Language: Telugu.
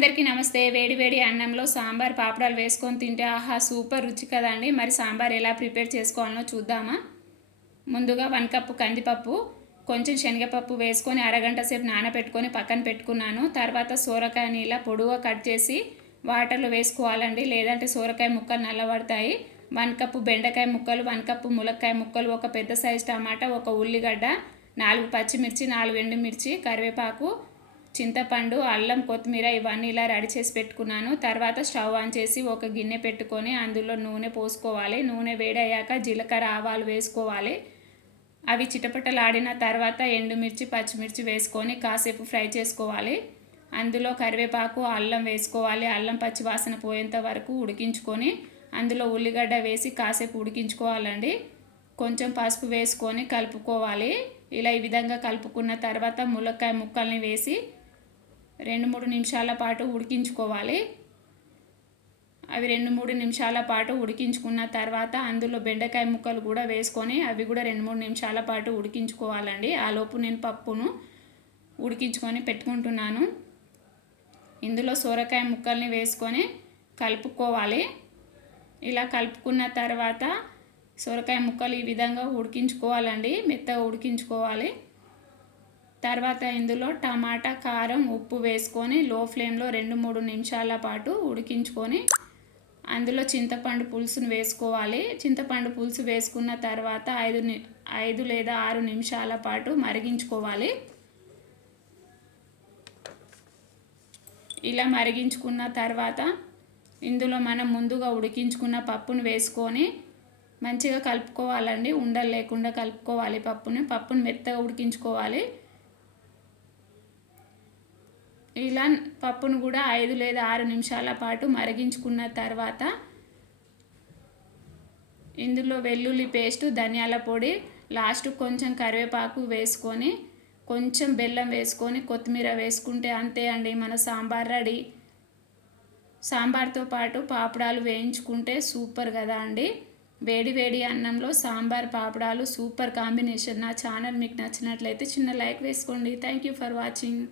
అందరికీ నమస్తే. వేడి వేడి అన్నంలో సాంబార్ పాపడాలు వేసుకొని తింటే ఆహా సూపర్ రుచి కదండి. మరి సాంబార్ ఎలా ప్రిపేర్ చేసుకోవాలో చూద్దామా. ముందుగా 1 కప్పు కందిపప్పు, కొంచెం శనగపప్పు వేసుకొని అరగంట సేపు నానబెట్టుకొని పక్కన పెట్టుకున్నాను. తర్వాత సోరకాయని ఇలా పొడుగా కట్ చేసి వాటర్లో వేసుకోవాలండి, లేదంటే సోరకాయ ముక్కలు నల్లబడతాయి. 1 కప్పు బెండకాయ ముక్కలు, 1 కప్పు ములక్కాయ ముక్కలు, ఒక పెద్ద సైజు టమాటా, ఒక ఉల్లిగడ్డ, 4 పచ్చిమిర్చి, 4 ఎండుమిర్చి, కరివేపాకు, చింతపండు, అల్లం, కొత్తిమీర ఇవన్నీ ఇలా రెడీ చేసి పెట్టుకున్నాను. తర్వాత స్టవ్ ఆన్ చేసి ఒక గిన్నె పెట్టుకొని అందులో నూనె పోసుకోవాలి. నూనె వేడయ్యాక జీలకర్ర, ఆవాలు వేసుకోవాలి. అవి చిటపటలాడిన తర్వాత ఎండుమిర్చి, పచ్చిమిర్చి వేసుకొని కాసేపు ఫ్రై చేసుకోవాలి. అందులో కరివేపాకు, అల్లం వేసుకోవాలి. అల్లం పచ్చి వాసన పోయేంత వరకు ఉడికించుకొని అందులో ఉల్లిగడ్డ వేసి కాసేపు ఉడికించుకోవాలండి. కొంచెం పసుపు వేసుకొని కలుపుకోవాలి. ఇలా ఈ విధంగా కలుపుకున్న తర్వాత ములక్కాయ ముక్కల్ని వేసి 2-3 నిమిషాల పాటు ఉడికించుకోవాలి. అవి 2-3 నిమిషాల పాటు ఉడికించుకున్న తర్వాత అందులో బెండకాయ ముక్కలు కూడా వేసుకొని అవి కూడా 2-3 నిమిషాల పాటు ఉడికించుకోవాలండి. ఆలోపు నేను పప్పును ఉడికించుకొని పెట్టుకుంటున్నాను. ఇందులో సొరకాయ ముక్కల్ని వేసుకొని కలుపుకోవాలి. ఇలా కలుపుకున్న తర్వాత సొరకాయ ముక్కలు ఈ విధంగా ఉడికించుకోవాలండి, మెత్తగా ఉడికించుకోవాలి. తర్వాత ఇందులో టమాటా, కారం, ఉప్పు వేసుకొని లో ఫ్లేమ్లో 2-3 నిమిషాల పాటు ఉడికించుకొని అందులో చింతపండు పులుసును వేసుకోవాలి. చింతపండు పులుసు వేసుకున్న తర్వాత 5 లేదా 6 నిమిషాల పాటు మరిగించుకోవాలి. ఇలా మరిగించుకున్న తర్వాత ఇందులో మనం ముందుగా ఉడికించుకున్న పప్పును వేసుకొని మంచిగా కలుపుకోవాలండి. ఉండలు లేకుండా కలుపుకోవాలి. పప్పును మెత్తగా ఉడికించుకోవాలి. ఇలా పప్పును కూడా 5 లేదా 6 నిమిషాల పాటు మరిగించుకున్న తర్వాత ఇందులో వెల్లుల్లి పేస్టు, ధనియాల పొడి, లాస్ట్ కొంచెం కరివేపాకు వేసుకొని కొంచెం బెల్లం వేసుకొని కొత్తిమీర వేసుకుంటే అంతే అండి, మన సాంబార్ రెడీ. సాంబార్తో పాటు పాపడాలు వేయించుకుంటే సూపర్ కదా అండి. వేడి వేడి అన్నంలో సాంబార్ పాపడాలు సూపర్ కాంబినేషన్. నా ఛానల్ మీకు నచ్చినట్లయితే చిన్న లైక్ వేసుకోండి. Thank you for watching.